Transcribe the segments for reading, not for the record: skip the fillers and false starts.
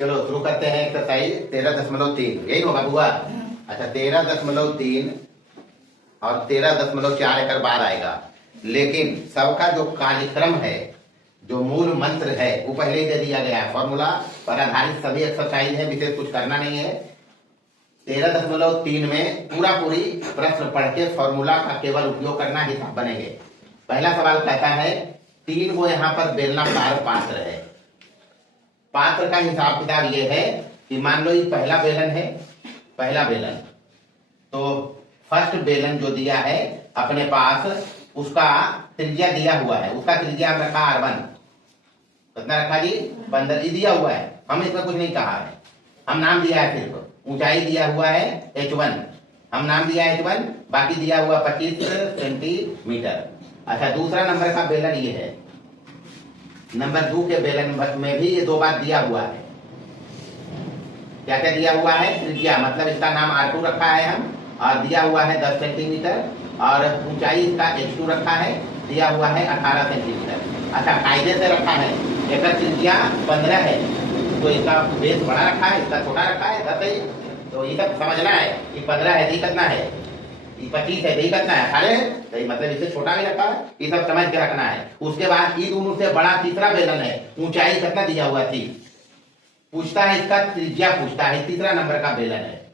चलो शुरू करते हैं एक्सरसाइज 13.3। यही होगा बुआ। अच्छा 13.3 और 13.4 एक बाद आएगा, लेकिन सबका जो कार्यक्रम है, जो मूल मंत्र है वो पहले ही दे दिया गया है। फॉर्मूला पर आधारित सभी एक्सरसाइज है, विशेष कुछ करना नहीं है। 13.3 में पूरी प्रश्न पढ़ के फॉर्मूला का केवल उपयोग करना, हिसाब बनेंगे। पहला सवाल कहता है 3 को यहाँ पर बेलनाकार पात्र है। पात्र का हिसाब किताब ये है कि मान लो ये पहला बेलन है, पहला बेलन, तो फर्स्ट बेलन जो दिया है अपने पास, उसका त्रिज्या दिया हुआ है, उसका त्रिज्या हम रखा R1। कितना रखा जी? 15 दिया हुआ है, हम इसमें कुछ नहीं कहा है, हम नाम दिया है सिर्फ। ऊंचाई दिया हुआ है H1, हम नाम दिया है H1, बाकी दिया हुआ 25 सेंटीमीटर। अच्छा दूसरा नंबर का बेलन ये है, नंबर 2 के बेलन में भी ये 2 बार दिया हुआ है। क्या क्या दिया हुआ है? त्रिज्या, मतलब इसका नाम R2 रखा है हम, और दिया हुआ है 10 सेंटीमीटर, और ऊंचाई इसका H2 रखा है, दिया हुआ है 18 सेंटीमीटर। अच्छा कायदे से रखा है, एक त्रिज्या 15 है तो इसका बेस बड़ा रखा है, इसका छोटा रखा है 10 है, तो ये सब समझना है कि 15 है तो कितना है, 25 है तो कितना है 18 है, तो मतलब इससे छोटा भी रखा है, ये सब समझ के रखना है। उसके बाद ये दोनों से बड़ा तीसरा बेलन है, ऊंचाई कितना दिया हुआ थी, पूछता है इसका त्रिज्या पूछता है। तीसरा नंबर का बेलन है,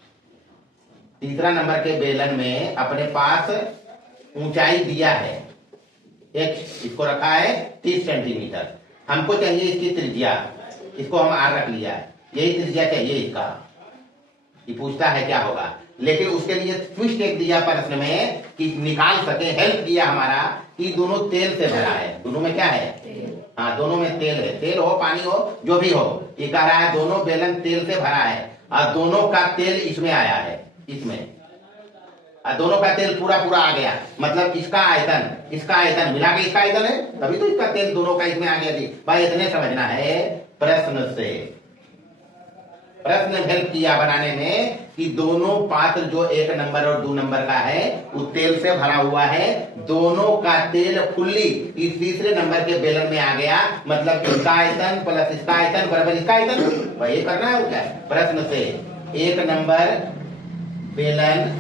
तीसरा नंबर के बेलन में अपने पास ऊंचाई दिया है H, इसको रखा है 30 सेंटीमीटर। हमको चाहिए इसकी त्रिज्या, इसको हम R रख लिया है, यही त्रिज्या चाहिए इसका। ये पूछता है क्या होगा, लेकिन उसके लिए ट्विस्ट एक दिया प्रश्न में कि निकाल सके, हेल्प किया हमारा कि दोनों तेल से भरा है। दोनों में क्या है? हाँ दोनों में तेल है, तेल हो पानी हो जो भी हो। ये कह रहा है दोनों बेलन तेल से भरा है और दोनों का तेल इसमें आया है, इसमें, और दोनों का तेल पूरा आ गया, मतलब इसका आयतन मिला के इसका आयतन है, तभी तो इसका तेल दोनों का इसमें आ गया थी। भाई इतने समझना है प्रश्न से। प्रश्न हेल्प किया बनाने में कि दोनों पात्र जो 1 नंबर और 2 नंबर का है वो तेल से भरा हुआ है, दोनों का तेल फुल्ली इस तीसरे नंबर के बेलन में आ गया, मतलब इसका आयतन प्लस इसका आयतन बराबर इसका आयतन। वही करना है क्या प्रश्न से। 1 नंबर बेलन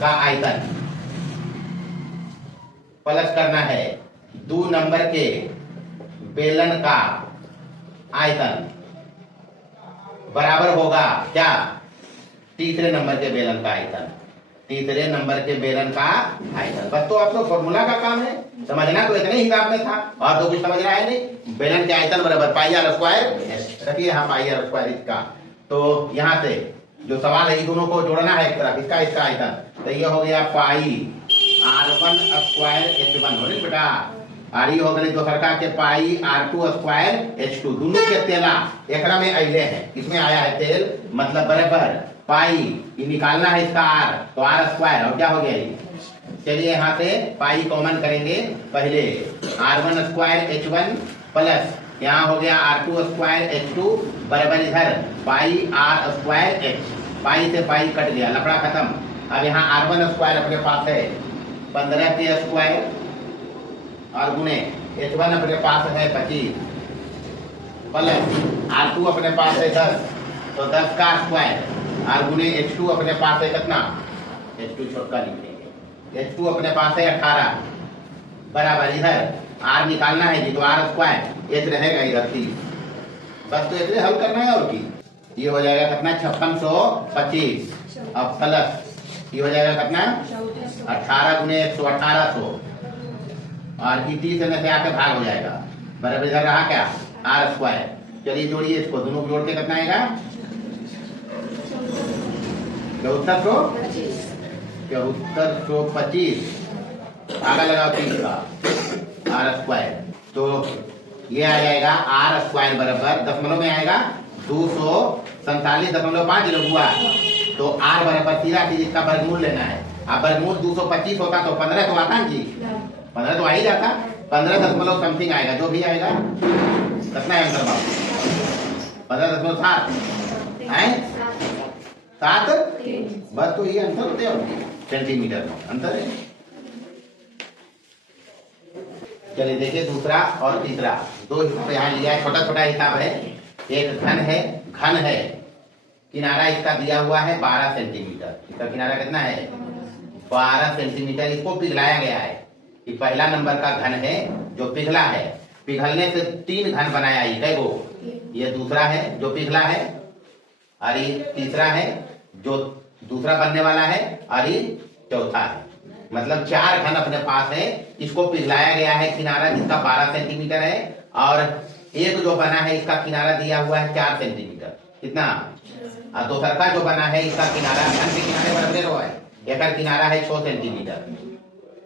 का आयतन प्लस करना है 2 नंबर के बेलन का आयतन, बराबर होगा क्या? तीसरे नंबर के बेलन का आयतन, तीसरे नंबर के बेलन का आयतन। बस तो आप लोग फॉर्मूला का काम है समझना, तो इतने हिसाब में था और तो कुछ समझना है नहीं। बेलन के आयतन बराबर पाई आर स्क्वायर, रखिए यहाँ पाई आर स्क्वायर इसका। तो यहाँ से जो सवाल है, ये दोनों को जोड़ना है एक तरफ, इसका आयतन, तो ये हो गया पाई R1 स्क्वायर H1 हो रही बेटा, और ये हो गई दोसर का के पाई R2 स्क्वायर H2। दोनों के तेला एकरा में अइले हैं, इसमें आया है तेल, मतलब बराबर पाई, ये निकालना है इसका R, तो R स्क्वायर, और क्या हो गया ये? चलिए यहाँ से पाई कॉमन करेंगे, पहले R1 स्क्वायर H1 प्लस यहाँ हो गया R2 स्क्वायर H2 बराबर इधर पाई R स्क्वायर H। पाई से पाई कट गया, लफड़ा खत्म। अब यहाँ R1 स्क्वायर अपने पास है 15 के स्क्वायर, और गुणे H1 अपने पास है 25 प्लस R2 अपने पास है 10, तो 10 का स्क्वायर, और गुणे H2 अपने पास है कितना, H2 छोटका लिखेंगे, H2 अपने पास है 18 बराबर इधर R निकालना है जी, तो R स्क्वायर, H रहेगा इधर 30। बस तो इतने हल करना है, और की ये हो जाएगा कितना 5625, अब प्लस ये हो जाएगा कितना 18 गुणे 100 1800, और 30 से आके भाग हो जाएगा, बराबर इधर रहा क्या R स्क्वायर। चलिए जोड़िए इसको, दोनों जोड़ के कितना आएगा 7425, आगे लगाओ 30 का R स्क्वायर, तो ये आ जाएगा R स्क्वायर बराबर दशमलव में आएगा 247.5 हुआ, तो R बराबर सीधा चीज इसका वर्गमूल लेना है। अब वर्गमूल 225 होता तो 15 तो आता जी, 15 तो आ ही जाता, 15 दशमलव समथिंग आएगा, जो भी आएगा। कितना है अंतर बाबू? 15.7 है 7, बस तो ये अंतर होते हैं सेंटीमीटर में अंतर है। चलिए देखिए दूसरा और तीसरा, 2 हिसाब यहाँ लिया है, छोटा हिसाब है। एक घन है, किनारा इसका दिया हुआ है 12 सेंटीमीटर। इसका किनारा कितना है? 12 सेंटीमीटर। इसको पिघलाया गया है। ये पहला नंबर का घन है जो पिघला है। पिघलने से 3 घन बनाया। ये वो ये दूसरा है जो पिघला है, और ये तीसरा है जो दूसरा बनने वाला है, और ये चौथा है। मतलब 4 घन अपने पास है। इसको पिघलाया गया है किनारा जिसका 12 सेंटीमीटर है, और एक जो बना है इसका किनारा दिया हुआ है 4 सेंटीमीटर। कितना? और दूसरा का जो बना है इसका किनारा घन के किनारे बराबर हुआ है। एक किनारा है 6 सेंटीमीटर।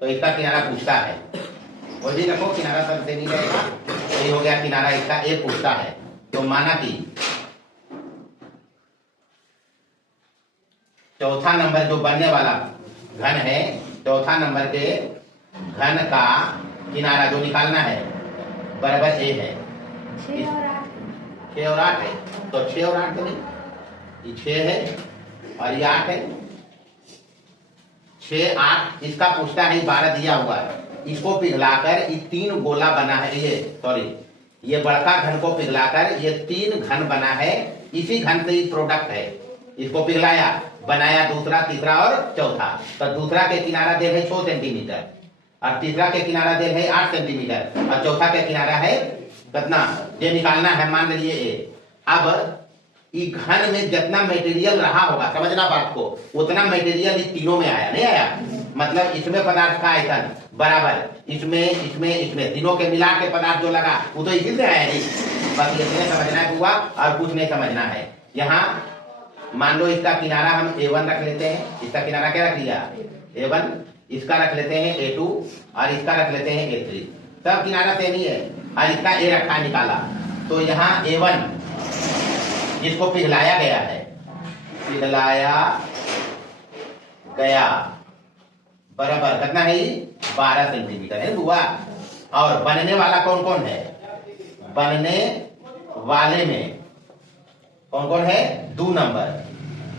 तो इसका किनारा पूछता है, वो भी रखो किनारा सब से नहीं रहेगा। यही हो गया किनारा इसका। एक पूछता है तो माना कि चौथा नंबर जो बनने वाला घन है, चौथा नंबर के घन का किनारा जो निकालना है बराबर ए है। 6 और 8 है। तो 6 और 8 तो नहीं, ये 6 है और ये 8 है। 6 8 इसका पूछता है 12 दिया हुआ है। इसको पिघलाकर ये 3 गोला बना है। ये बड़का घन को पिघलाकर ये 3 घन बना है। इसी घन से ही प्रोडक्ट है। इसको पिघलाया, बनाया दूसरा, तीसरा और चौथा। तो दूसरा के किनारा दे है 6 सेंटीमीटर, और तीसरा के किनारा दे है 8 सेंटीमीटर, और चौथा के किनारा है कितना? ये निकालना है। मान लीजिए ए। अब इस घन में जितना मटेरियल रहा होगा, समझना बात को, उतना मटेरियल इस तीनों में आया, नहीं आया? मतलब इसमें पदार्थ का आयतन बराबर इसमें तीनों के मिला के पदार्थ जो लगा वो तो इसी से आया नहीं। बस इतने समझना हुआ और कुछ नहीं समझना है। यहाँ मान लो इसका किनारा हम A1 रख लेते हैं। इसका किनारा क्या रख लिया? A1। इसका रख लेते हैं A2, और इसका रख लेते हैं A3। सब किनारा सेम ही है, और इसका A रखा निकाला। तो यहाँ A1 जिसको पिघलाया गया है, पिघलाया गया बराबर कितना है? 12 सेंटीमीटर है हुआ। और बनने वाला कौन कौन है? बनने वाले में कौन कौन है? 2 नंबर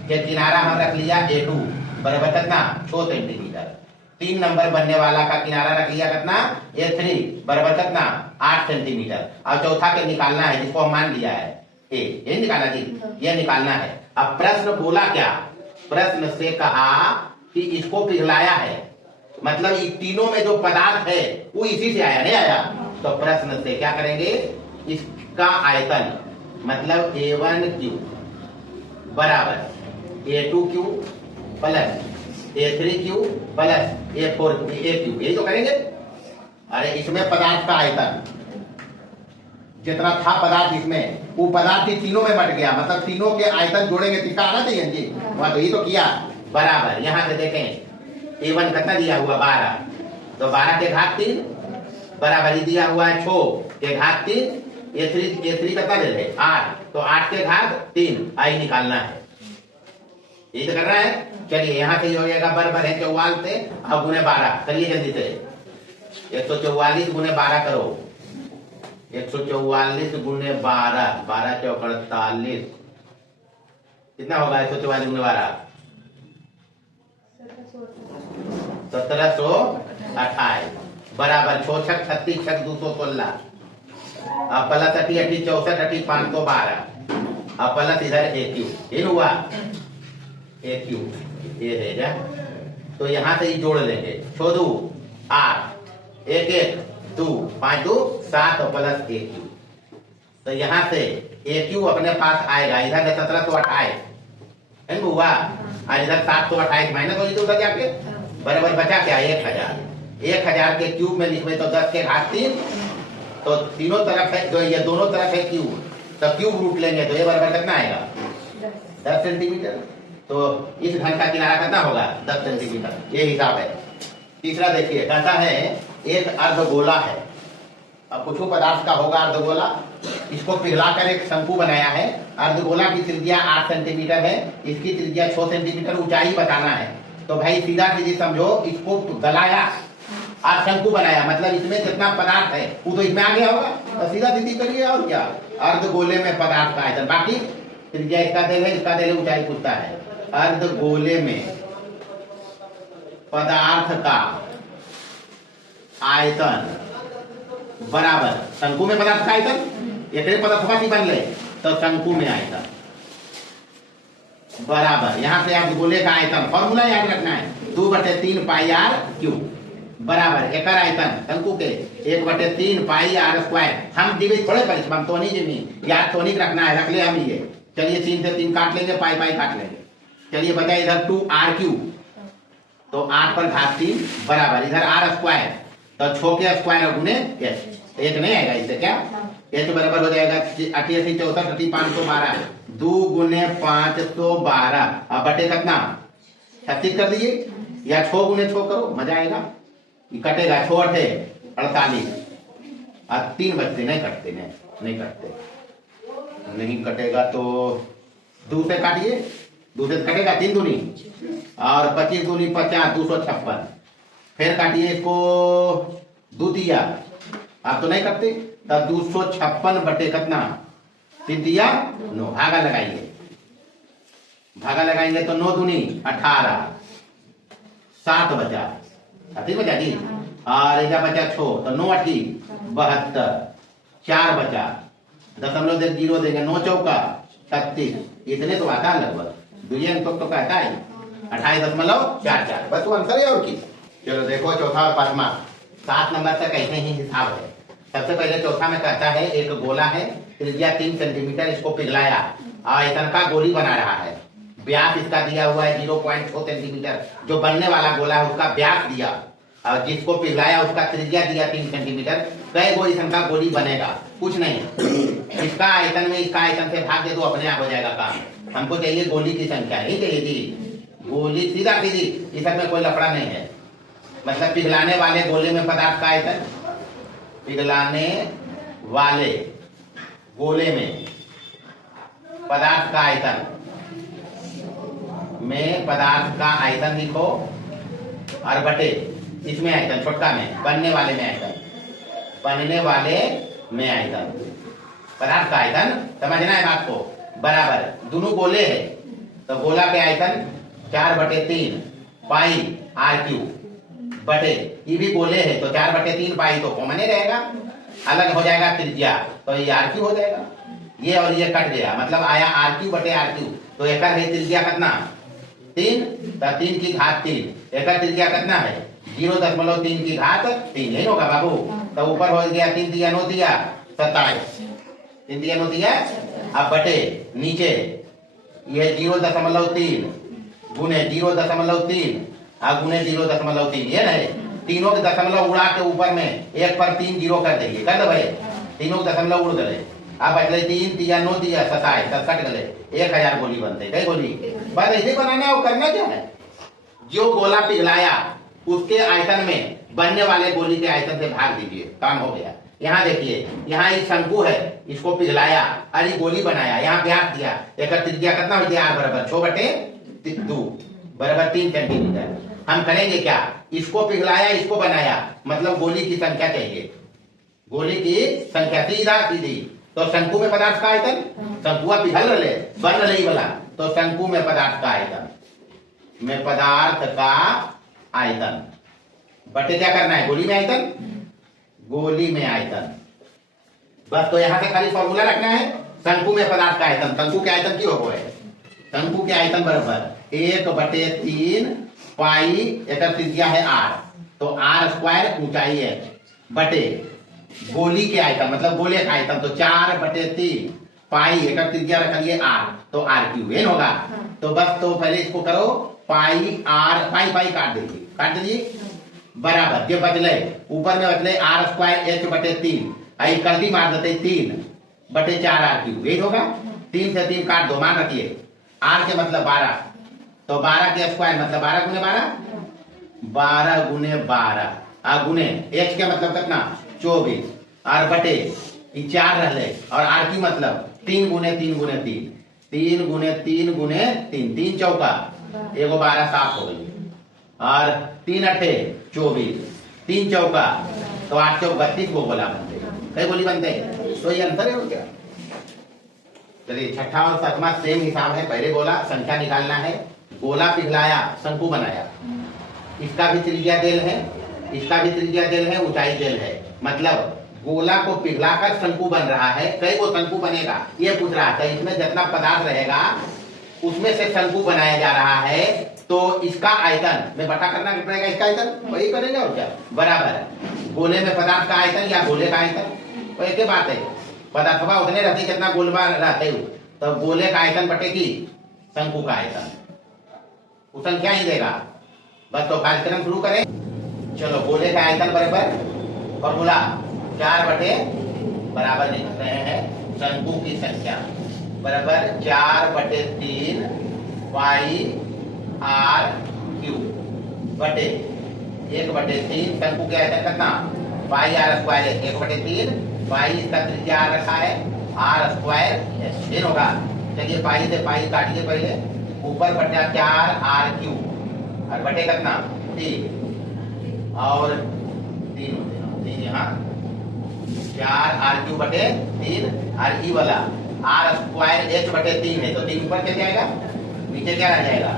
के किनारा हम रख लिया A2 बराबर कितना? 6 सेंटीमीटर। 3 नंबर बनने वाला का किनारा रख लिया कितना? A3 बराबर कितना? 8 सेंटीमीटर। और चौथा के निकालना है जिसको हम मान लिया है ए। ये निकालना जी, ये निकालना है। अब प्रश्न बोला क्या? प्रश्न से कहा कि इसको पिघलाया है, मतलब इन तीनों में जो पदार्थ है वो इसी से आया, नहीं आया? तो प्रश्न से क्या करेंगे? इसका आयतन मतलब A1 क्यू बराबर A2 Q plus A3 Q plus A4 Q, यही तो करेंगे। अरे इसमें पदार्थ का आयतन जितना था पदार्थ इसमें, वो पदार्थ ही तीनों में बट गया। मतलब तीनों के आयतन जोड़ेंगे तो आना चाहिए जी। वहां तो ये तो किया बराबर। यहाँ से देखें A1 कितना दिया हुआ? 12। तो 12 के घात 3 बराबर ही दिया हुआ है 6 के घात 3। A3 कितना दे रहे? 8। तो 8 के घात 3 आई निकालना है। ये तो कर रहा है। चलिए यहाँ से हो जाएगा बराबर है 44 से अब गुने 12। करिए जल्दी से। 144 गुने 12 करो। 144 गुने 12, 12 चौक 48। कितना होगा 144 गुने 12? 1728 बराबर 6 छक 36 छक 216। अब प्लस 80 80 64 80 512। अब प्लस इधर AQ, ये हुआ AQ, ये रहेगा। तो यहाँ से ही जोड़ लेंगे। 6 2 8 1 1 2 5 2 7 और प्लस AQ। तो यहाँ से AQ अपने पास आएगा। इधर 1728 है हुआ, और इधर 728 माइनस हो उधर जाके बराबर बचा क्या? 1000। 1000 के क्यूब में लिखवे तो 10 के घात 3। तो तीनों तरफ है, जो ये दोनों तरफ है क्यूब, तो क्यूब रूट लेंगे तो ये बराबर कितना आएगा? 10 सेंटीमीटर। तो इस घन का किनारा कितना होगा? 10 सेंटीमीटर। ये हिसाब है। तीसरा देखिए, कहता है एक अर्धगोला है। अब कुछ पदार्थ का होगा अर्धगोला। इसको पिघलाकर एक शंकु बनाया है। अर्धगोला की त्रिज्या 8 सेंटीमीटर है, इसकी त्रिज्या 6 सेंटीमीटर। ऊंचाई बताना है। तो भाई सीधा सीधी समझो, इसको गलाया और शंकु बनाया, मतलब इसमें जितना पदार्थ है वो तो इसमें आ गया होगा। तो सीधा सीधी करिए। और क्या? अर्धगोले में पदार्थ का आयतन, बाकी त्रिज्या इसका दे है, इसका दे है, ऊंचाई पूछता है। अर्धगोले में पदार्थ का आयतन बराबर शंकु में पदार्थ का आयतन। एक पदार्थ बन ले तो तो शंकु में आयतन बराबर, यहां से आप गोले का आयतन फॉर्मूला याद रखना है, 2/3 पाई आर क्यू बराबर एकर आयतन शंकु के 1/3 पाई आर स्क्वायर। हम डिविज थोड़े पर हम तो नहीं जिमी याद तो नहीं रखना है, रख ले हम ये। चलिए 3 से 3 काट लेंगे, पाई पाई काट लेंगे। चलिए बचा इधर 2r3 तो 8 पर घात 3 बराबर इधर r स्क्वायर तो 6 के स्क्वायर गुने h, एक नहीं आएगा इससे क्या, h बराबर हो जाएगा 88 64 512 2 गुने 512 अब बटे कितना 36 कर दीजिए या 6 गुने 6 करो, मजा आएगा। ये कटेगा 6 8 48 और 3 बचते नहीं कटते, नहीं कटते, नहीं कटेगा तो 2 से काटिए, 2 से कटेगा 3 दूनी और 25 दूनी 50 256 फिर काटिए इसको 2 दिया, आप तो नहीं करते तब 256 बटे कितना 3 दिया 9, भागा लगाइए, भागा लगाएंगे तो 9 दूनी 18 7 बचा, 7 बचा जी और इधर बचा 6 तो 9 8 72 4 बचा 0.0 देंगे 9 चौका 36, इतने तो आता है लगभग, दुनिया तो कहता है 28.44 बस वो आंसर है और की। चलो देखो चौथा और पांचवा 7 नंबर तक ऐसे ही हिसाब है। सबसे पहले चौथा में कहता है एक गोला है, त्रिज्या 3 सेंटीमीटर, इसको पिघलाया आयतन का गोली बना रहा है, व्यास इसका दिया हुआ है 0.6 सेंटीमीटर, जो बनने वाला गोला है उसका व्यास दिया और जिसको पिघलाया उसका त्रिज्या दिया 3 सेंटीमीटर, कई गो इसका का गोली बनेगा, कुछ नहीं, इसका आयतन में इसका आयतन से भाग दे दो अपने आप हो जाएगा काम। हमको चाहिए गोली की संख्या, नहीं चाहिए जी गोली सीधा सीधी, इसमें कोई लफड़ा नहीं है। मतलब पिघलाने वाले गोले में पदार्थ का आयतन, पिघलाने वाले गोले में पदार्थ का आयतन में पदार्थ का आयतन लिखो और बटे इसमें आयतन छोटका में बनने वाले में आयतन, बनने वाले में आयतन, पदार्थ का आयतन समझना है बात को बराबर, दोनों गोले है तो गोला के आयतन 4/3 पाई r3 बटे ये भी गोले है तो 4/3 पाई तो कॉमन ही रहेगा, अलग हो जाएगा त्रिज्या तो ये r3 हो जाएगा, ये और ये कट गया मतलब आया r3 बटे r3 तो एक है त्रिज्या कितना 3 तो 3 की घात 3, एक त्रिज्या कितना है 0.3 की घात 3, नहीं होगा बाबू, तो ऊपर हो गया 3 दिया 9 दिया 27, 3 दिया 9 दिया, अब बटे नीचे ये 0.3 गुने 0.3 और गुने 0.3, ये नहीं तीनों के दशमलव उड़ा के ऊपर में 1 पर 3 जीरो कर देंगे, कर दो भाई, तीनों के दशमलव उड़ गए, अब बचले 3 दिया 9 दिया 27 तब कट गए, 1000 गोली बनते, कई गोली बस ऐसे बनाना है। और करना क्या है, जो गोला पिघलाया उसके आयतन में बनने वाले गोली के आयतन से भाग दीजिए, काम हो गया। यहाँ देखिए यहाँ एक शंकु है, इसको पिघलाया और ये गोली बनाया, यहाँ व्यास दिया, एक त्रिज्या कितना हो गया r बराबर 6/2 बराबर 3 सेंटीमीटर। हम करेंगे क्या, इसको पिघलाया इसको बनाया मतलब गोली की संख्या चाहिए, गोली की संख्या सीधा सीधी, तो शंकु में पदार्थ का आयतन, शंकुआ पिघल रहे बन रही वाला, तो शंकु में पदार्थ का आयतन, में पदार्थ का आयतन बटे क्या करना है गोली में आयतन, गोली में आयतन बस। तो यहां से खाली फॉर्मूला रखना है, शंकु में पदार्थ का आयतन, शंकु के आयतन क्यों हो है, शंकु के आयतन बराबर 1/3 पाई, एक त्रिज्या है r तो r स्क्वायर ऊंचाई है बटे गोली के आयतन मतलब गोले का आयतन तो 4/3 पाई, एक त्रिज्या रख लिए r तो r3 ये होगा। तो बस तो पहले इसको करो पाई r, पाई पाई काट दीजिए बराबर, ये बचले ऊपर में बचले r स्क्वायर h/3, आई कल्टी मार देते 3/4 r3 यही होगा, 3 से 3 काट दो, मान रखिए r के मतलब 12 तो 12 के स्क्वायर मतलब 12 गुने 12 गुने 12 और गुने h के मतलब कितना 24 और बटे 4 रह ले और r की मतलब 3 गुने 3 गुने 3, 3 गुने 3 गुने 3, 3 चौका एगो 12 साफ हो गई और 3 अठे 24, 3 चौका तो 8 चौक 32 को गोला बनते, कई गोली बनते, तो ये अंतर है और क्या। चलिए छठा और सातवां सेम हिसाब है, पहले गोला संख्या निकालना है, गोला पिघलाया शंकु बनाया, इसका भी त्रिज्या देल है, इसका भी त्रिज्या देल है, ऊंचाई देल है, मतलब गोला को पिघलाकर शंकु बन रहा है, कई वो शंकु बनेगा ये पूछ रहा था। इसमें जितना पदार्थ रहेगा उसमें से शंकु बनाया जा रहा है, तो इसका आयतन में बटा करना पड़ेगा, इसका आयतन वही करेंगे और क्या, बराबर गोले में पदार्थ का आयतन या गोले का आयतन, तो एक ही बात है। पदार्थ उतने रहते कितना गोलबा रहते हो, तो गोले का आयतन बटेगी शंकु का आयतन, वो संख्या ही देगा। बस तो कार्यक्रम शुरू करें। चलो, गोले का आयतन बराबर फॉर्मूला 4 बटे बराबर लिख रहे हैं शंकु की संख्या बराबर 4 बटे 3 पाई आर क्यूब बटे 1 बटे 3 शंकु के आयतन कितना पाई आर स्क्वायर है, 1 बटे 3 पाई इसका त्रिज्या आर रखा है आर स्क्वायर एन होगा। चलिए पाई से पाई काटिए पहले, ऊपर बटा 4 आर क्यूब और बटे कितना 3 और 3 यहाँ 4 आर क्यूब बटे 3 और ई वाला आर स्क्वायर एच बटे 3 है, तो 3 ऊपर क्या जाएगा, नीचे क्या रह जाएगा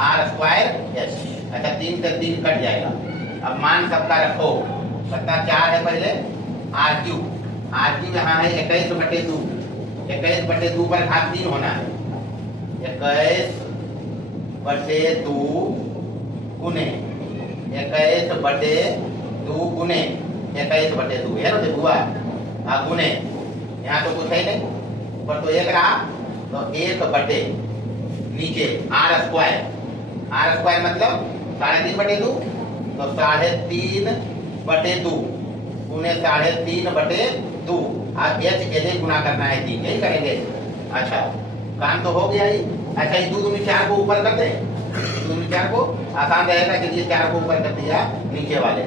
आर स्क्वायर एच। अच्छा 3 से 3 कट जाएगा। अब मान सबका रखो, कितना 4 है पहले आर क्यूब यहाँ है 21 बटे 2, 21 बटे 2 पर घात 3 होना है, 21 बटे 2 गुने 21 बटे 2 गुने 21 बटे 2 है ना देखुआ गुने, यहाँ तो कुछ है नहीं, ऊपर तो 1 रहा, तो 1 बटे नीचे आर स्क्वायर मतलब 3.5 बटे 2, तो 3.5 बटे 2 गुने 3.5 बटे 2। अब एच एल गुना करना है 3, यही करेंगे। अच्छा काम तो हो गया ही। अच्छा ये 2 दूनी 4 को ऊपर कर दे, 2 दूनी 4 को आसान रहेगा कि ये 4 को ऊपर कर दिया नीचे वाले।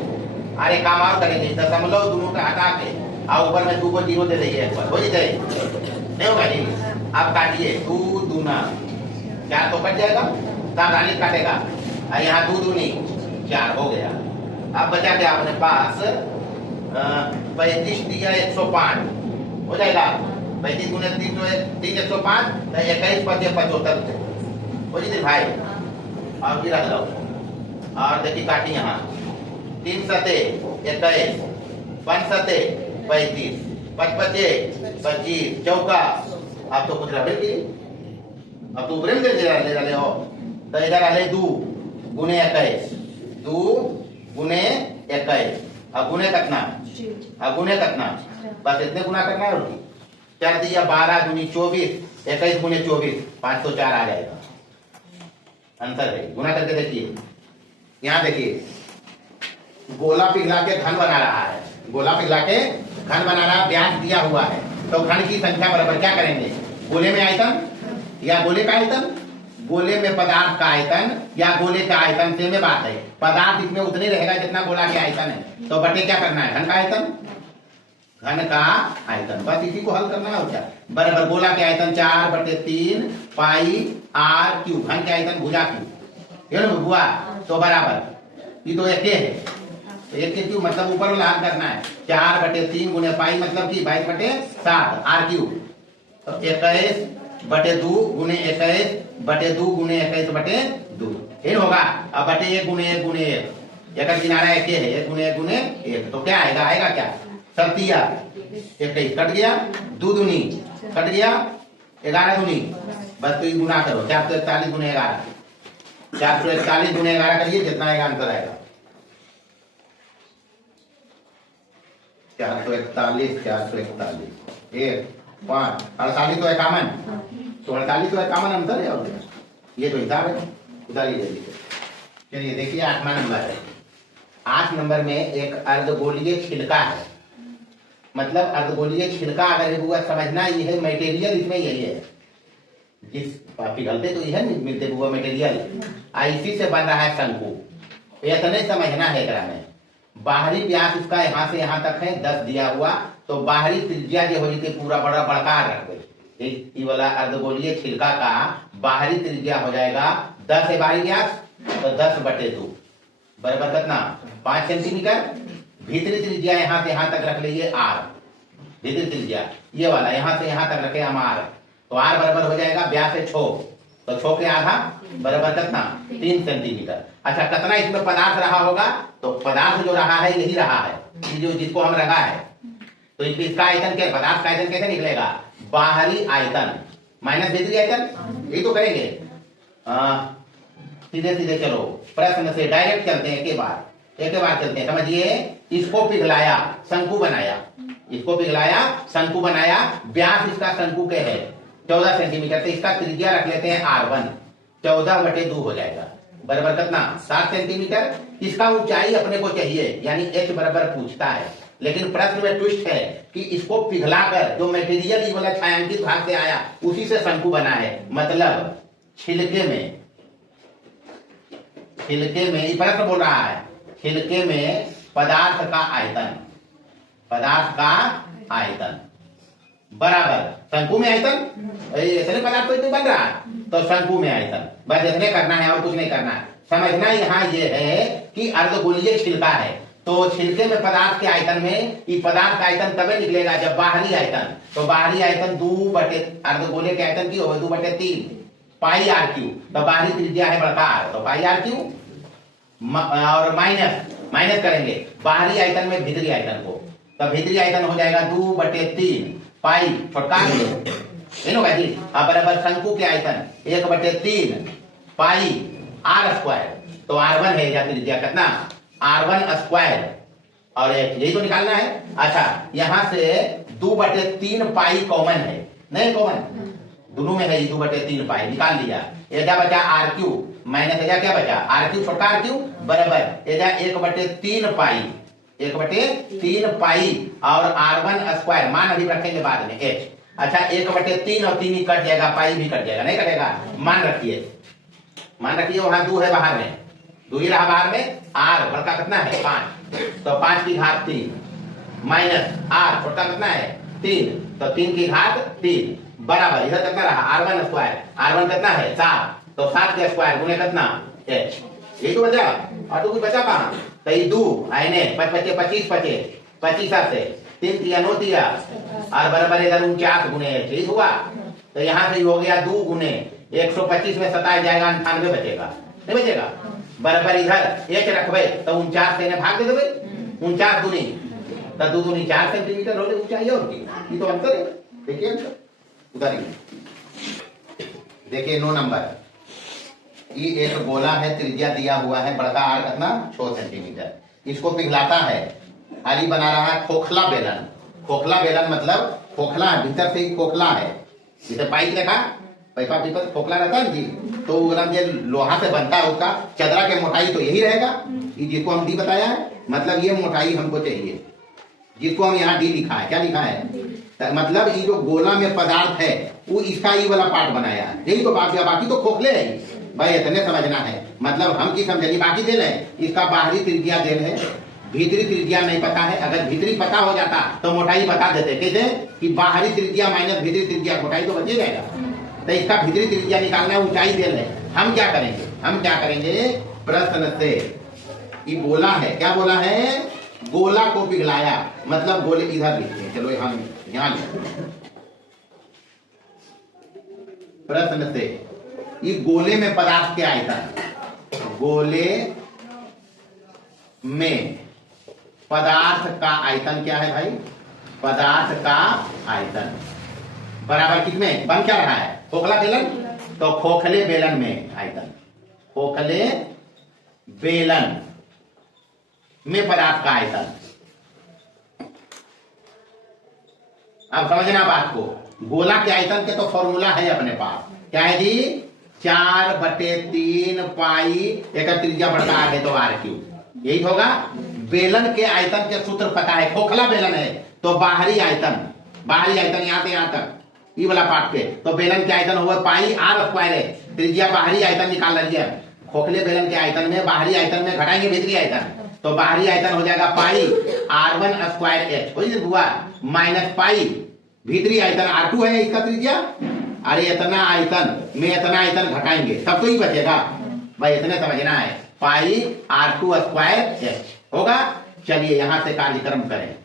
अरे काम और करेंगे, दशमलव दोनों का हटा के और ऊपर में 2 को 0 दे देंगे, एक बार हो जाए नहीं होगा जी। अब काटिए 2 दूना 4 तो कट जाएगा, सावधानी काटेगा, यहाँ 2 दूनी 4 हो गया। अब बचा क्या अपने पास 35 दिया 105 हो जाएगा, 35 गुने 3 105, 21 पचे 75 हो जी भाई। और भी रख लो और देखिए काटी यहाँ 3 सते 21 5 सते 35 5 पचे 25 चौका। अब तो कुछ रबे की, अब तो ऊपर ले रहे हो, तो इधर आले 2 गुने 21 2 गुने 21 अब गुने कितना, अब गुने कितना, बस इतने गुना करना है। 4 दिया 12 दूनी 24, 21 गुने 24 504 आ जाएगा आंसर है। गुना करके देखिए, यहाँ देखिए गोला पिघला के घन बना रहा है, गोला पिघला के घन बना रहा है, व्यास दिया हुआ है, तो घन की संख्या बराबर क्या करेंगे, गोले में आयतन या गोले का आयतन, गोले में पदार्थ का आयतन या गोले का आयतन से में बात है। पदार्थ इसमें उतने रहेगा जितना गोला के आयतन है, तो बटे क्या करना है घन का आयतन, घन का आयतन, बस इसी को हल करना है। क्या बराबर गोला के आयतन 4 बटे 3 पाई आर क्यूब, घन के आयतन भुजा क्यूब हुआ, तो बराबर ये तो एक है, तो 1 के क्यूब मतलब ऊपर वाला हल करना है। 4 बटे 3 गुने पाई मतलब कि 22 बटे 7 आर क्यूब, तो 21 बटे 2 गुने 21 बटे 2 गुने 21 बटे 2 ये होगा। अब बटे 1 गुने 1 गुने 1 एक किनारा 1 है, 1 गुने 1 गुने 1, तो क्या आएगा, आएगा क्या सरतिया 21 कट गया, 2 दूनी कट गया, 11 दूनी बस तो गुना करो 441 गुने 11, 441 गुने 11 करिए, जितना आएगा आंसर आएगा 441 1 5 48 तो है कॉमन, तो 48 तो है कॉमन आंसर है, और ये तो हिसाब है उधारी ले लीजिए। चलिए देखिए 8वां नंबर है। 8 नंबर में एक अर्धगोलीय छिलका है, मतलब अर्धगोलीय छिलका अगर हुआ समझना, ये है मटेरियल इसमें यही है, जिस पिघलते तो यह मिलते हुआ मटेरियल, इसी से बन रहा है शंकु। इतना समझना है एकरा में बाहरी व्यास इसका यहाँ से यहाँ तक है 10 दिया हुआ, तो बाहरी त्रिज्या जो हो जाती पूरा बड़ा बड़कार रख दे, ये वाला अर्धगोलीय छिलका का बाहरी त्रिज्या हो जाएगा 10 है बाहरी व्यास, तो 10 बटे 2 बराबर कितना 5 सेंटीमीटर। भीतरी त्रिज्या यहाँ से यहाँ तक रख लीजिए आर, भीतरी त्रिज्या ये वाला यहाँ से यहाँ तक रखे हम आर, तो आर बराबर हो जाएगा व्यास है 6, तो 6 के आधा बराबर कितना 3 सेंटीमीटर। अच्छा कितना इसमें पदार्थ रहा होगा, तो पदार्थ जो रहा है यही रहा है, जो जिसको हम रखा है तो इसका आयतन क्या, पदार्थ का आयतन कैसे निकलेगा, बाहरी आयतन माइनस भीतरी आयतन, यही तो करेंगे। सीधे सीधे चलो प्रश्न से डायरेक्ट चलते हैं, एक बार चलते हैं। समझिए, इसको पिघलाया शंकु बनाया, इसको पिघलाया शंकु बनाया, व्यास इसका शंकु के है 14 सेंटीमीटर, तो इसका त्रिज्या रख लेते हैं R1, 14/2 हो जाएगा, बराबर कितना 7 सेंटीमीटर। इसका ऊंचाई अपने को चाहिए, यानी h बराबर पूछता है, लेकिन प्रश्न में ट्विस्ट है कि इसको पिघलाकर जो मटेरियल ये वाला छायांकित भाग से आया उसी से शंकु बना है। मतलब छिलके में ये प्रश्न बोल रहा है, छिलके में पदार्थ का आयतन बराबर शंकु में आयतन, इतने पदार्थ तो बन रहा है, तो शंकु में आयतन, बस इतने करना है और कुछ नहीं करना है। समझना यहाँ ये है कि अर्धगोलीय छिलका है, तो छिलके में पदार्थ के आयतन में ये पदार्थ का आयतन तभी निकलेगा जब बाहरी आयतन, तो बाहरी आयतन 2 अर्धगोले के आयतन की हो 2/3 पाई R3, तो बाहरी त्रिज्या है बड़का R, तो पाई R3 और माइनस करेंगे बाहरी आयतन में भीतरी आयतन को, तो भीतरी आयतन हो जाएगा 2/3 पाई छोटका जी, बराबर शंकु के आयतन 1/3 पाई R², तो R1 है या त्रिज्या कितना R1² और यही तो निकालना है। अच्छा, यहां से 2/3 पाई कॉमन है, नहीं कॉमन दोनों में है, 2/3 पाई निकाल लिया, एजा बचा R3 माइनस एजा क्या बचा R3 छोटका R3 बराबर एजा 1/3 पाई और R1² मान अभी रखेंगे बाद में h। अच्छा, 1/3 और 3 ही कट जाएगा, पाई भी कट जाएगा, नहीं कटेगा, मान रखिए वहां 2 है बाहर में, 2 ही रहा बाहर में, R बड़का कितना है 5, तो 5 की घात 3 माइनस R छोटा कितना है 3, तो 3 की घात 3 बराबर इधर कितना रहा R1² कितना है 7, तो 7 के स्क्वायर गुने कितना h, यही तो बचा, और तो कुछ बचा कहाँ, तो ये 2 आइने 25 से 3 3 9 और बराबर इधर 49 गुने h, ठीक हुआ। तो यहाँ से हो गया 2 गुने 125 में 27 जाएगा, 98 बचेगा, नहीं बचेगा, बराबर इधर h रखबे तो 49 से भाग दे देवे, 49 दूनी तो 2 दूनी 4 सेंटीमीटर हो ऊंचाई, और ये तो अंतर है। देखिए उधर देखिए 9 नंबर, ये एक गोला है, त्रिज्या दिया हुआ है बड़का R कितना 6 सेंटीमीटर, इसको पिघलाता है, आली बना रहा है खोखला बेलन मतलब खोखला है, भीतर से ही खोखला है, जैसे पाइप देखा पाइपा खोखला रहता है जी, तो जो लोहा से बनता है उसका चदरा के मोटाई तो यही रहेगा, ये जिसको हम डी बताया है, मतलब ये मोटाई हमको चाहिए, जिसको हम यहाँ डी लिखा है, क्या लिखा है, मतलब ये जो गोला में पदार्थ है वो इसका ये वाला पार्ट बनाया है, यही तो बात है, बाकी तो खोखले है भाई, इतने समझना है। मतलब हम की समझनी बाकी दे रहे, इसका बाहरी त्रिज्या दे रहे, भीतरी त्रिज्या नहीं पता है, अगर भीतरी पता हो जाता तो मोटाई बता देते, कैसे कि बाहरी त्रिज्या माइनस भीतरी त्रिज्या, मोटाई तो बचे जाएगा, तो इसका भीतरी त्रिज्या निकालना है, ऊंचाई दे रहे। हम क्या करेंगे प्रश्न से, ये बोला है, क्या बोला है, गोला को पिघलाया, मतलब गोले इधर लिखते हैं, चलो यहाँ प्रश्न से, ये गोले में पदार्थ के आयतन, गोले में पदार्थ का आयतन क्या है भाई, पदार्थ का आयतन बराबर किसमें बन क्या रहा है, खोखला बेलन, तो खोखले बेलन में आयतन, खोखले बेलन में पदार्थ का आयतन। अब समझना बात को, गोला के आयतन के तो फॉर्मूला है अपने पास, क्या है जी 4/3 पाई, एक त्रिज्या बढ़ता है तो R3, यही होगा। बेलन के आयतन के सूत्र पता है, खोखला बेलन है तो बाहरी आयतन यहाँ से यहाँ तक ये वाला पार्ट पे, तो बेलन के आयतन हुआ पाई R² है, त्रिज्या बाहरी आयतन निकाल लीजिए, खोखले बेलन के आयतन में बाहरी आयतन में घटाएंगे भीतरी आयतन, तो बाहरी आयतन हो जाएगा पाई R1² h हुआ माइनस पाई भीतरी आयतन R2 है इसका त्रिज्या, अरे इतना आयतन में इतना आयतन घटाएंगे तब तो ही बचेगा भाई, इतने समझना है, पाई R2² h होगा। चलिए यहां से कार्यक्रम करें,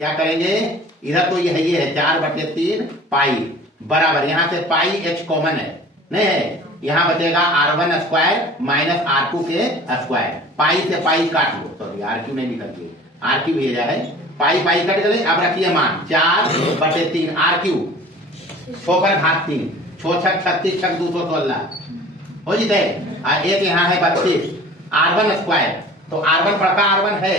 क्या करेंगे, इधर तो ये है 4/3 पाई बराबर, यहां से पाई h कॉमन है, नहीं है, यहां बचेगा R1² माइनस R2 के स्क्वायर, पाई से पाई काट लो, सॉरी R3 नहीं निकल गई, R3 भेजा है पाई पाई कट गए। अब रखिए मान 4/3 आर क्यू 6 पर घात 3 6 छक 36 छक 216 हो जीते। एक यहाँ है 32 R1 स्क्वायर, तो R1 बड़का R1 है,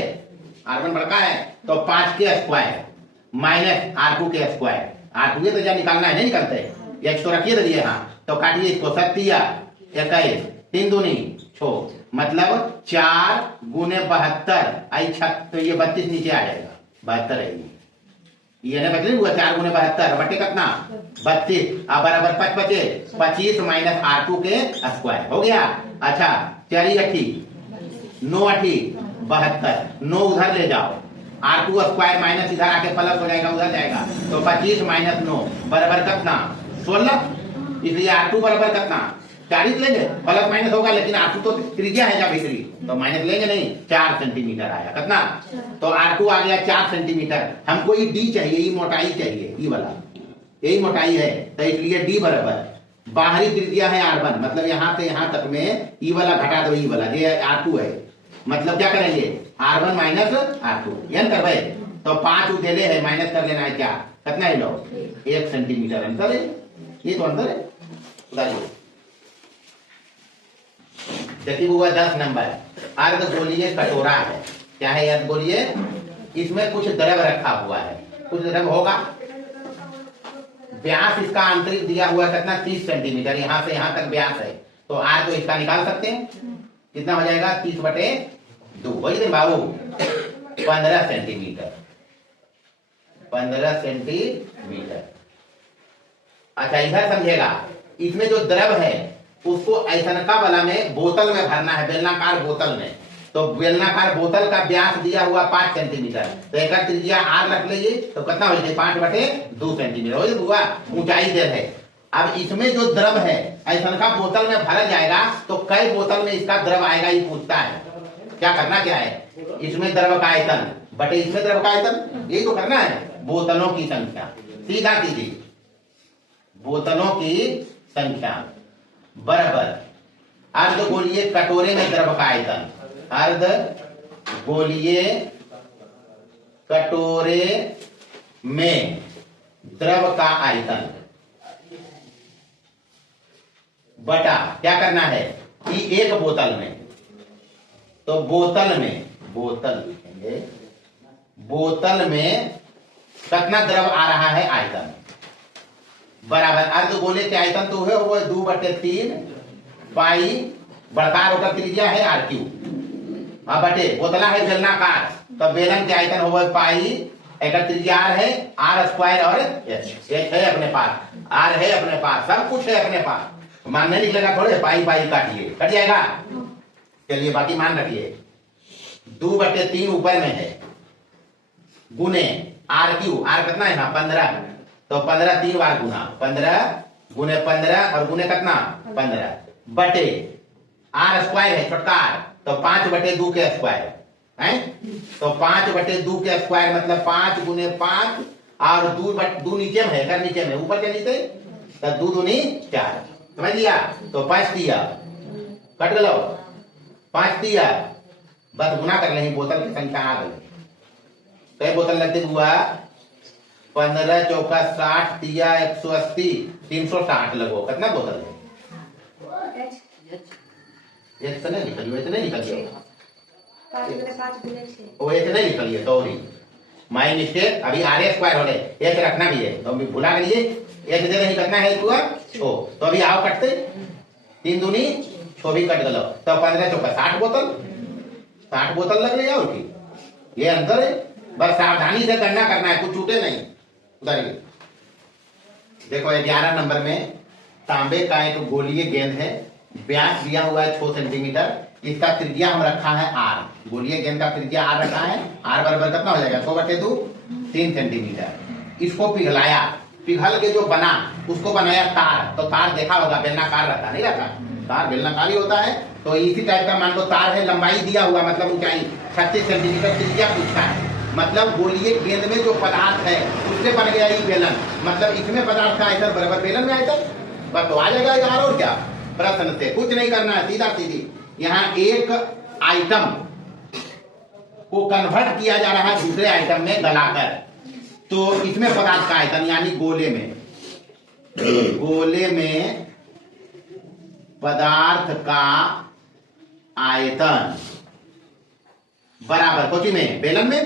R1 बड़का है तो 5 के स्क्वायर माइनस R2 के स्क्वायर। R2 तो जब निकालना है नहीं निकलते, x तो रखिए दीजिए यहाँ, तो काटिए इसको 37 21 3 दूनी 6 मतलब 4 गुने 72 आई छक, तो ये 32 नीचे आ जाएगा 72 है ये ना बचने हुआ 4 गुने 72 बटे कितना 32 अब बराबर 5 बचे 25 माइनस R2 के स्क्वायर हो गया। अच्छा 4 8 9 8 72 9 उधर ले जाओ, R2 स्क्वायर माइनस इधर आके प्लस हो जाएगा उधर जाएगा, तो 25 माइनस 9 बराबर कितना 16, इसलिए R2 बराबर कितना 40 लेंगे, प्लस माइनस होगा लेकिन R2 तो त्रिज्या है जब भीतरी तो माइनस लेंगे नहीं, 4 सेंटीमीटर आया कितना, तो R2 आ गया 4 सेंटीमीटर। हमको ये D चाहिए, ये मोटाई चाहिए, ये वाला यही मोटाई है, तो इसलिए D बराबर बाहरी त्रिज्या है R1 मतलब यहाँ से यहाँ तक में ई वाला घटा दो, ई वाला ये R2 है, मतलब क्या करेंगे R1 माइनस R2 यन करवे, तो 5 उधेले है माइनस कर लेना है, क्या कितना है लो 1 सेंटीमीटर अंतर है, ये तो अंतर है। उदाहरण देखिए हुआ 10 नंबर अर्धगोलीय कटोरा है, क्या है अर्धगोलीय, इसमें कुछ द्रव रखा हुआ है, कुछ द्रव होगा, व्यास इसका आंतरिक दिया हुआ कितना 30 सेंटीमीटर, यहाँ से यहाँ तक व्यास है, तो आज तो इसका निकाल सकते हैं, कितना हो जाएगा 30/2 वही बाबू 15 सेंटीमीटर 15 सेंटीमीटर। अच्छा इधर समझेगा, इसमें जो द्रव है उसको ऐसनका वाला में बोतल में भरना है, बेलनाकार बोतल में, तो बेलनाकार बोतल का व्यास दिया हुआ 5 सेंटीमीटर, तो एक त्रिज्या R रख लीजिए, तो कितना हो जाए 5/2 सेंटीमीटर हो जाए, ऊंचाई दे है। अब इसमें जो द्रव है ऐसनका बोतल में भरा जाएगा, तो कई बोतल में इसका द्रव आएगा, ये पूछता है क्या करना क्या है, इसमें द्रव का आयतन बटे इसमें द्रव का आयतन, यही तो करना है, बोतलों की संख्या सीधा सीधी बोतलों की संख्या बराबर अर्धगोलीय कटोरे में द्रव का आयतन, अर्धगोलीय कटोरे में द्रव का आयतन बटा क्या करना है कि एक बोतल में, तो बोतल में बोतल लिखेंगे, बोतल में कितना द्रव आ रहा है आयतन बराबर अर्धगोले के आयतन तो है वो 2/3 पाई बड़का रोका त्रिज्या है R क्यू, अब बटे बोतला है बेलनाकार, तो बेलन के आयतन हो पाई एक त्रिज्या R है, R स्क्वायर और H है अपने पास, R है अपने पास, सब कुछ है अपने पास, मानने निकलेगा थोड़े, पाई पाई काटिए कट जाएगा, चलिए बाकी मान रखिए 2/3 ऊपर में है गुने R क्यू, R कितना है यहाँ 15, तो 15 3 बार गुना 15 गुने 15 और गुने कितना 15 बटे R स्क्वायर है छोटका R, तो 5/2 के स्क्वायर है, तो 5/2 के स्क्वायर मतलब 5 गुने 5 और 2 नीचे में है, कर नीचे में ऊपर के नीचे, तो 2 दूनी 4 समझ लिया, तो 5 दिया कट गलो 5 दिया, बस गुना कर लें, बोतल की संख्या आ गई, कई बोतल लगते हुआ 15 चौका 60 दिया 180 360 लगो, कितना बोतल है इतने निकलिए, इतने निकलिए वो इतने निकलिए, सॉरी माय मिस्टेक, अभी R स्क्वायर हो रहे एक रखना भी है, तो अभी भुला गए, एक दे नहीं करना है पूरा 6, तो अभी आओ कटते 3 दूनी 6 भी कट गलो, तो 15 चौका 60 बोतल लग रही है, और की ये अंतर है, बस सावधानी से गणना करना है, कुछ छूटे नहीं। उधर देखो 11 नंबर में तांबे का एक गोलीय गेंद है, व्यास दिया हुआ है 6 सेंटीमीटर, इसका त्रिज्या हम रखा है R, गोलीय गेंद का त्रिज्या R रखा है, R बराबर कितना हो जाएगा 100/2 3 सेंटीमीटर। इसको पिघलाया, पिघल के जो बना उसको बनाया तार, तो तार देखा होगा बेलनाकार रहता नहीं रहता, तार बेलनाकार ही होता है, तो इसी टाइप का मान लो तार है, लंबाई दिया हुआ मतलब ऊंचाई 36 सेंटीमीटर, त्रिज्या पूछता है, मतलब गोलीय गेंद में जो पदार्थ है उससे बन गया ये बेलन, मतलब इसमें पदार्थ का आयतन बराबर बेलन में आयतन, बस तो आ जाएगा यार, और क्या प्रश्न से कुछ नहीं करना है, सीधा सीधी यहाँ एक आइटम को कन्वर्ट किया जा रहा है दूसरे आइटम में गलाकर, तो इसमें पदार्थ का आयतन यानी गोले में पदार्थ का आयतन बराबर कोची में बेलन में,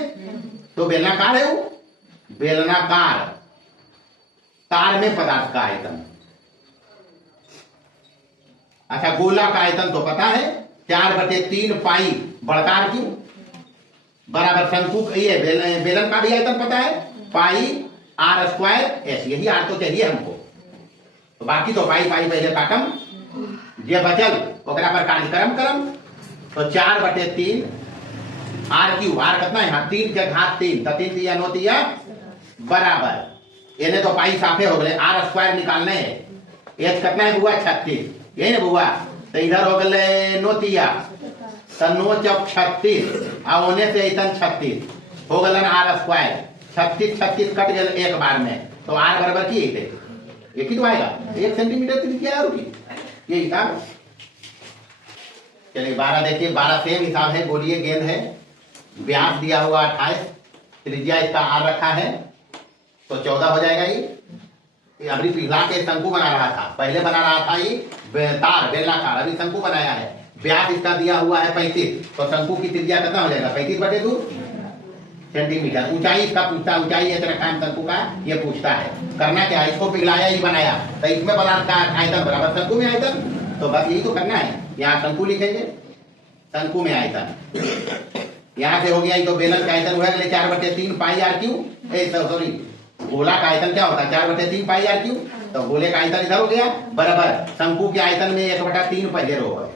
तो बेलनाकार है वो, बेलनाकार तार में पदार्थ का आयतन। अच्छा गोला का आयतन तो पता है 4/3 पाई बड़कार क्यों बराबर शंकु, ये बेलन का भी आयतन पता है पाई r² s, यही r तो चाहिए हमको, तो बाकी तो पाई पाई पहले काटम, ये बचल ओकरा पर कार्यक्रम करम, तो 4/3 r³ r कितना है 3 के घात 3, तो 3 तिया 9 तिया बराबर, इन्हें तो पाई साफे हो गए, r² निकालने है, h कितना है बुआ 36, यही ना बुआ, तो इधर हो गए 9 तिया, तो 9 चौक 36 और होने से इतन 36 हो गए r², 36 कट गए एक बार में, तो r बराबर की एक ही तो आएगा 1 सेंटीमीटर त्रिज्या रुकी, ये हिसाब। चलिए 12 देखिए, 12 सेम हिसाब है, बोलिए गेंद है, व्यास दिया हुआ 28, त्रिज्या इसका r रखा है, तो 14 हो जाएगा। ये अभी पिघला के शंकु बना रहा था, पहले बना रहा था ये तार बेलनाकार, अभी शंकु बनाया है, व्यास इसका दिया हुआ है 35, तो शंकु की त्रिज्या कितना हो जाएगा 35/2 सेंटीमीटर। ऊंचाई इसका पूछता है, ऊंचाई एच रखा है शंकु का, ये पूछता है, करना क्या है, इसको पिघलाया ही बनाया, तो इसमें पदार्थ का आयतन बराबर शंकु में आयतन, तो बस यही तो करना है, यहाँ शंकु लिखेंगे, शंकु में आयतन, यहाँ से हो गया, तो बेलन का आयतन हुआ 4/3 पाई r³, सॉरी गोला का आयतन क्या होता है 4/3 पाई r³, तो गोले का आयतन इधर हो गया बराबर शंकु के आयतन में 1/3 पहले होगा,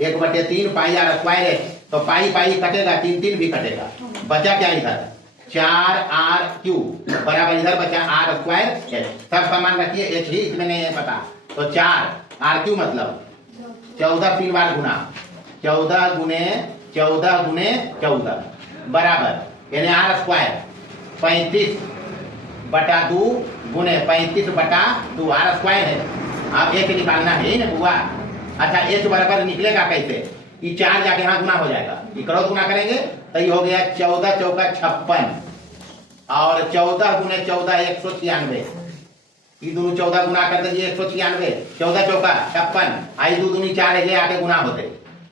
1/3 पाई r², तो पाई पाई कटेगा, 3 भी कटेगा, बचा क्या इधर 4r³ बराबर, इधर बचा r², सब समान रखिए, h ही इसमें नहीं है पता, तो 4r³ मतलब 14 3 बार गुना 14 गुने 14 बराबर, यानी r² 35/2 गुने 35/2 r² है, आप एक निकालना है ना बुआ। अच्छा h बराबर निकलेगा कैसे, ये 4 जाके यहाँ गुना हो जाएगा, ये क्रॉस गुना करेंगे तो ये हो गया 14 चौका 56 और 14 गुने 14 196, ये दोनों 14 गुना कर दीजिए 196, 14 चौका 56, आई 2 दूनी 4 है आके गुना होते,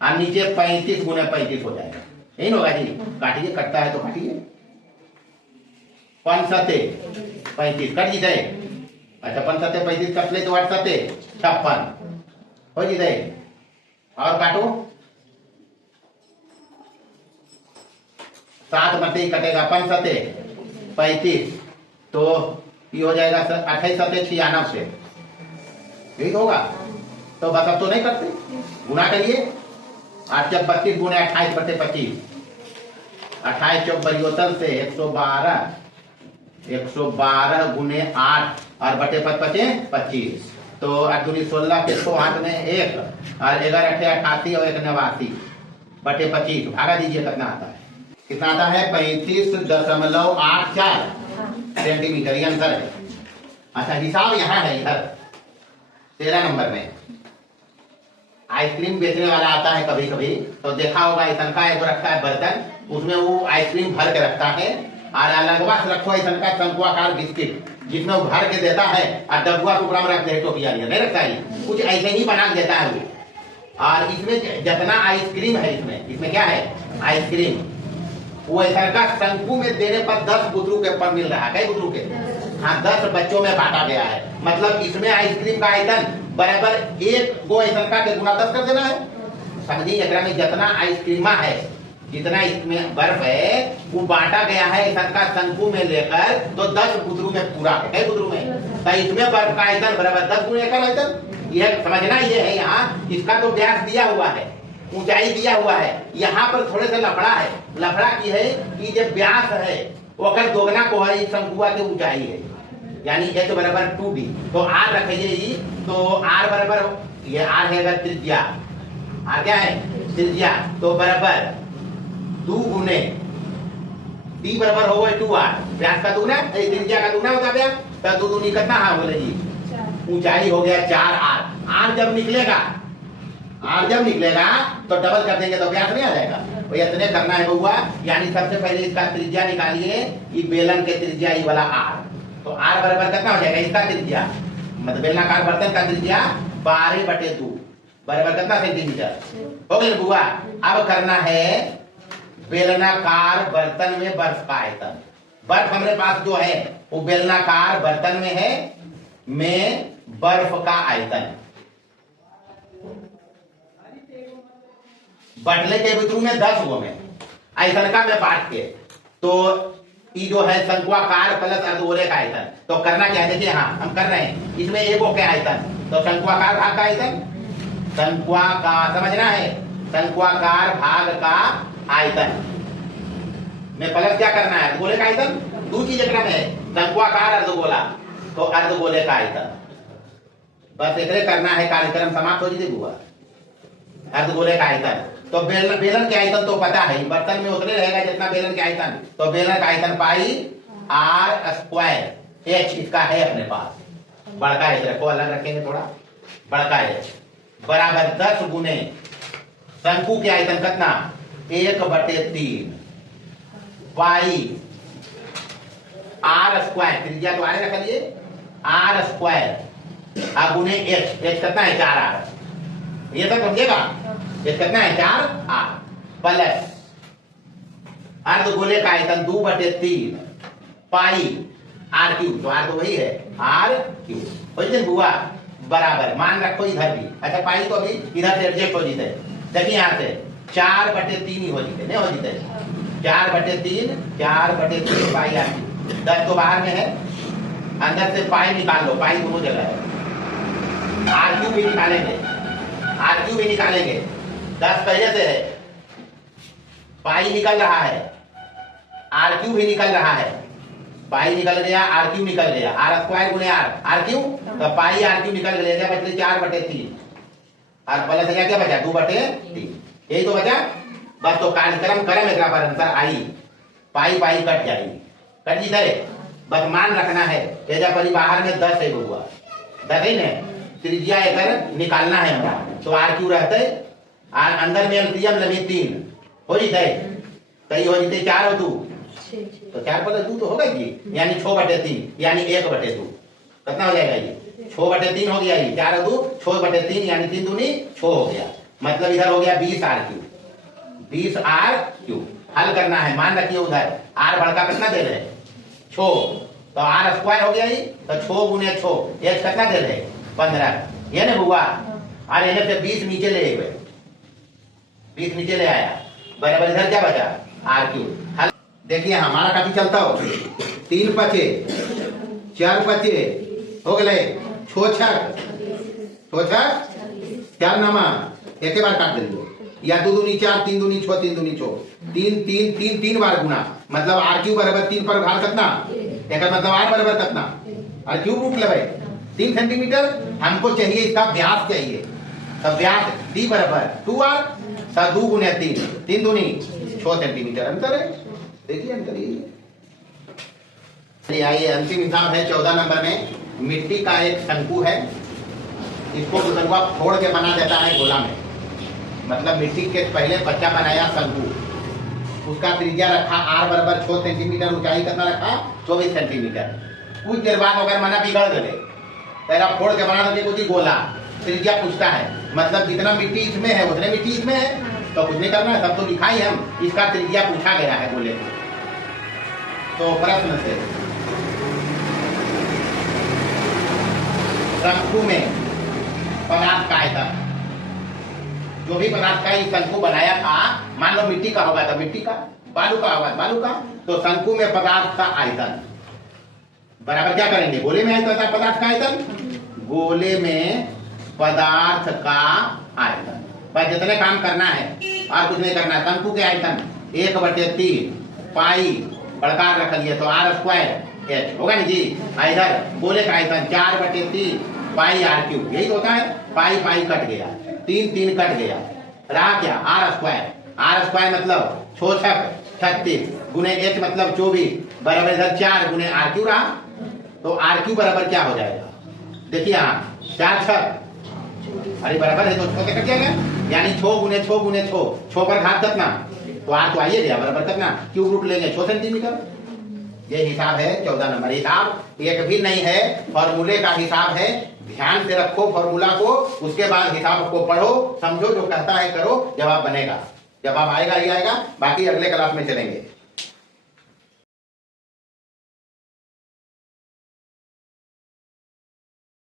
और नीचे 35 गुने 35 हो जाएगा, यही होगा जी, काटिए कटता है तो काटिए, 5 सते 35 कट जीते, अच्छा 5 सते 35 कट ले तो 8 सते 56 हो जीते, और काटो 7 मते कटेगा, 5 सते 35, तो ये हो जाएगा 28 सते 96, यही तो होगा, तो बस अब तो नहीं करते, गुना करिए, 8 जब 32 गुने 28/25, 28 चौक 72 से 112 गुने 8 और बटे 25, तो 8 दूनी 16 के 108 में 1 और 11 8 88 और 1 89 बटे 25, भागा दीजिए कितना आता है, कितना आता है 35.84 सेंटीमीटर, ये आंसर है। अच्छा हिसाब यहाँ है, इधर 13 नंबर में आइसक्रीम बेचने वाला आता है कभी कभी, तो देखा होगा ऐसा का एक रखता है बर्तन, उसमें वो आइसक्रीम भर के रखता है, और अलगवा से रखो ऐसा का शंकुआकार बिस्किट, जिसमें वो भर के देता है और डब्बा टुकड़ा में रख दे, टोपिया नहीं रखता है, कुछ ऐसे ही बना के देता है वो। और इसमें जितना आइसक्रीम है, इसमें क्या है आइसक्रीम, वो ऐसा का शंकु में देने पर 10 बुतरू के ऊपर मिल रहा है, कई बुतरू के, हाँ 10 बच्चों में बांटा गया है, मतलब इसमें आइसक्रीम का आयतन बराबर 1 गो ऐसा का के गुना 10 कर देना है, समझिए एकरा में जितना आइसक्रीमा है, जितना इसमें बर्फ है वो बांटा गया है ऐसा का शंकु में लेकर, तो 10 बुतरू में पूरा है, कई बुतरू में, तो इसमें बर्फ का आयतन बराबर 10 गुने का आयतन, यह समझना ये है। यहाँ इसका तो व्यास दिया हुआ है, ऊंचाई दिया हुआ है, यहाँ पर थोड़े से लफड़ा है, लफड़ा की है कि जब व्यास है वो अगर दोगुना को है, शंकुआ की ऊंचाई है, यानी h बराबर 2d, तो r रखिए, तो r बराबर ये r है अगर त्रिज्या, r क्या है त्रिज्या, तो बराबर 2 गुने d बराबर होगा 2r, व्यास का दुगना त्रिज्या का दुगना होता है, तो 2 दूनी कितना है बोले जी, ऊंचाई हो गया 4r, r जब निकलेगा तो डबल कर देंगे तो व्यास नहीं आ जाएगा, और इतने करना है बउआ। यानी सबसे पहले इसका त्रिज्या निकालिए, ये बेलन के त्रिज्या ये वाला आर। तो आर बराबर कितना हो जाएगा इसका त्रिज्या, मतलब बेलनाकार बर्तन का त्रिज्या 12/2 बराबर कितना सेंटीमीटर हो गया बुआ। अब करना है बेलनाकार बर्तन में बर्फ का आयतन। बर्फ हमारे पास जो है वो बेलनाकार बर्तन में है, में बर्फ का आयतन। बटले के भितरू में 10 गो में आयतन का में बांट के, तो ये जो है शंक्वाकार प्लस अर्धगोले का आयतन। तो करना क्या है, देखिए हाँ हम कर रहे हैं इसमें एक के आयतन, तो शंक्वाकार भाग का आयतन, शंक्वाकार समझना है, शंक्वाकार भाग का आयतन में प्लस क्या करना है अर्धगोले का आयतन। दो चीज क्रम है, शंक्वाकार अर्धगोला, तो अर्धगोले का आयतन। बस इतने करना है, कार्यक्रम समाप्त हो जाए बुआ। अर्धगोले का आयतन, तो बेलन के आयतन तो पता है, बर्तन में उतने रहेगा जितना बेलन के आयतन। तो बेलन का आयतन पाई आर स्क्वायर एच इसका है अपने पास। बड़का एच रखो, अलग रखेंगे थोड़ा, बड़का एच बराबर 10 गुने शंकु के आयतन कितना 1/3 पाई आर स्क्वायर, त्रिज्या तो आर रख लिए, आर स्क्वायर गुने एच, एच कितना है 4r, ये तक समझिएगा। एच कितना है 4r प्लस अर्धगोले का आयतन 2/3 पाई आर क्यूब, तो आर तो वही है आर क्यूब हो जाए बुआ बराबर। मान रखो इधर भी, अच्छा पाई तो अभी इधर से एडजस्ट हो जाते, देखिए यहाँ से 4/3 ही हो जाते, नहीं हो जाते 4/3 पाई आर क्यूब। 10 तो बाहर में है, अंदर से पाई निकाल लो, पाई दोनों जगह है। आर क्यूब भी निकालेंगे, आर क्यूब भी निकालेंगे, 10 पहले से है, पाई निकल रहा है, आर क्यूब भी निकल रहा है, पाई निकल गया आर क्यूब निकल गया, आर स्क्वायर गुने आर क्यूब, तो पाई आर क्यूब निकल गया, क्या बचले 4/3 और प्लस क्या बचा 2/3, यही तो बचा बस। तो कार्यक्रम करम एक पर answer I, pi pi cut जाएगी, कट जी है। बस मान रखना है तेजा परी बाहर में 10 है हुआ 10 है ना, त्रिज्या एक निकालना है हमारा, तो आर क्यू रहते अंदर में एलसीएम लगी 3 हो जाते, कई हो जाते 4 हो तू, तो 4/2 तो होगा जी, यानी 6/3 यानी 1/2 कितना हो जाएगा ये 6/3 हो गया, ये 4 2 6/3 यानी 3 दूनी 6 हो गया, मतलब इधर हो गया 20 आर क्यूब। हल करना है, मान रखिए उधर आर बड़का कितना दे रहे 6, तो आर स्क्वायर हो गया, तो 6 गुने 6 एच कितना दे रहे 15, ये ना हुआ। और इन्हें से 20 नीचे ले गए, 20 नीचे ले आया, बराबर इधर क्या बचा आर क्यूब। हल देखिए हमारा काफी चलता हो, 3 5 4 5 हो गए, 6 6 4 नामा एक बार काट देंगे, या 2 दूनी 4 3 दूनी 6 3 दूनी 6 3 बार गुना, मतलब आर क्यूब बराबर 3 पर भाग कितना, एक मतलब आर बराबर कितना आर क्यूब रूट ले 3 सेंटीमीटर। हमको चाहिए इसका व्यास चाहिए, तो व्यास डी बराबर 2r, 2 गुने 3 दूनी 6 सेंटीमीटर अंतर है, देखिए अंतर ये। आइए अंतिम हिसाब है 14 नंबर में, मिट्टी का एक शंकु है, इसको शंकु फोड़ के बना देता है गोला में, मतलब मिट्टी के पहले बच्चा बनाया शंकु, उसका त्रिज्या रखा आर बराबर 6 सेंटीमीटर, ऊंचाई कितना रखा 24 सेंटीमीटर। कुछ देर बाद अगर मना बिगड़ गए, पहला फोड़ के बना दे कुछ गोला, त्रिज्या पूछता है, मतलब जितना मिट्टी इसमें है उतने मिट्टी इसमें है, तो कुछ नहीं करना है, सब तो लिखा ही हम, इसका त्रिज्या पूछा गया है गोले को। तो प्रश्न से शंकु में पदार्थ का आयतन, जो भी पदार्थ का इस शंकु बनाया था, मान लो मिट्टी का होगा तो मिट्टी का, बालू का होगा बालू का, तो शंकु में पदार्थ का आयतन बराबर क्या करेंगे, गोले में आयतन था पदार्थ का आयतन, गोले में पदार्थ का आयतन, बस जितने काम करना है और कुछ नहीं करना है। शंकु के आयतन 1/3 पाई बड़कार रख लिए, तो आर स्क्वायर एच होगा नहीं जी, इधर गोले का आयतन 4/3 पाई आर क्यूब, यही तो होता है, पाई पाई कट गया, 3 कट गया, रहा क्या आर स्क्वायर मतलब 6 6 36 गुने एच मतलब 24 बराबर इधर 4 गुने आर क्यू रहा, तो आर क्यू बराबर क्या हो जाएगा, देखिए यहाँ 4 6 अरे बराबर है, तो 6 से कट जाएगा, यानी 6 गुने 6 गुने 6 पर घात कितना तो आर तो आइए गया, बराबर करना, क्यूब रूट लेंगे 6 सेंटीमीटर। ये हिसाब है 14 नंबर। हिसाब एक भी नहीं है, फॉर्मूले का हिसाब है। ध्यान से रखो फॉर्मूला को, उसके बाद हिसाब को पढ़ो, समझो, जो कहता है करो, जवाब बनेगा। जवाब आएगा ही आएगा, बाकी अगले क्लास में चलेंगे।